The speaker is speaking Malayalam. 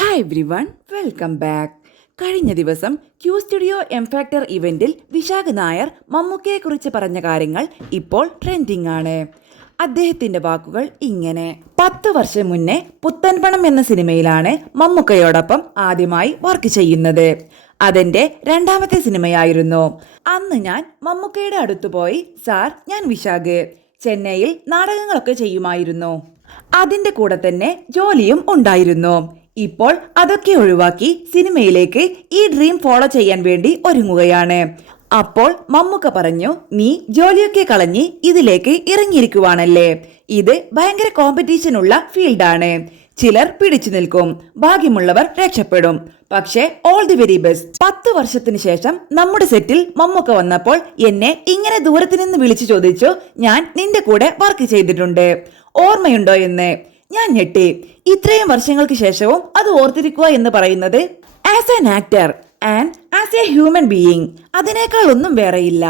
Hi everyone, welcome back. കഴിഞ്ഞ ദിവസം ക്യൂ സ്റ്റുഡിയോ എം ഫാക്ടർ ഇവന്റിൽ വിശാഖ് നായർ മമ്മൂക്കയെക്കുറിച്ച് പറഞ്ഞ കാര്യങ്ങൾ ഇപ്പോൾ ട്രെൻഡിങ് ആണ്. അദ്ദേഹത്തിന്റെ വാക്കുകൾ ഇങ്ങനെ: 10 വർഷം മുന്നേ പുത്തൻപണം എന്ന സിനിമയിലാണ് മമ്മൂക്കയോടൊപ്പം ആദ്യമായി വർക്ക് ചെയ്യുന്നത്. അതെന്റെ രണ്ടാമത്തെ സിനിമയായിരുന്നു. അന്ന് ഞാൻ മമ്മൂക്കയുടെ അടുത്തു പോയി, സാർ, ഞാൻ വിശാഖ്, ചെന്നൈയിൽ നാടകങ്ങളൊക്കെ ചെയ്യുമായിരുന്നു. അതിന്റെ കൂടെ തന്നെ ജോലിയും ഉണ്ടായിരുന്നു. ഇപ്പോൾ അതൊക്കെ ഒഴിവാക്കി സിനിമയിലേക്ക് ഈ ഡ്രീം ഫോളോ ചെയ്യാൻ വേണ്ടി ഒരുങ്ങുകയാണ്. അപ്പോൾ മമ്മൂക്ക പറഞ്ഞു, നീ ജോലിയൊക്കെ കളഞ്ഞ് ഇതിലേക്ക് ഇറങ്ങിയിരിക്കുവാണല്ലേ, ഇത് ഭയങ്കര കോമ്പറ്റീഷൻ ഉള്ള ഫീൽഡാണ്. ചിലർ പിടിച്ചു നിൽക്കും, ഭാഗ്യമുള്ളവർ രക്ഷപ്പെടും. പക്ഷേ ഓൾ ദി വെരി ബെസ്റ്റ്. 10 വർഷത്തിന് ശേഷം നമ്മുടെ സെറ്റിൽ മമ്മൂക്ക വന്നപ്പോൾ എന്നെ ഇങ്ങനെ ദൂരത്ത് നിന്ന് വിളിച്ചു ചോദിച്ചു, ഞാൻ നിന്റെ കൂടെ വർക്ക് ചെയ്തിട്ടുണ്ട്, ഓർമ്മയുണ്ടോ എന്ന്. ഞാൻ ഞെട്ടി. ഇത്രയും വർഷങ്ങൾക്ക് ശേഷവും അത് ഓർത്തിരിക്കുക എന്ന് പറയുന്നത് as an actor and as A human being, അതിനേക്കാൾ ഒന്നും വേറെയില്ല.